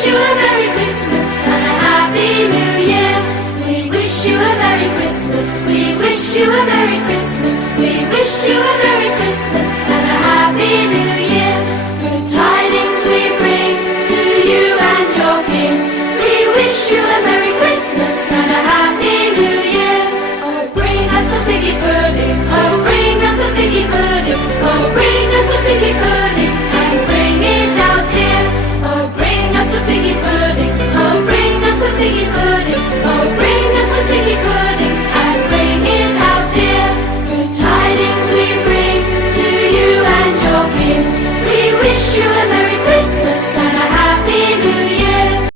wish you a Merry Christmas and a Happy New Year. We wish you a Merry Christmas. We wish you a Merry Christmas. We wish you a Merry Christmas and a Happy New Year.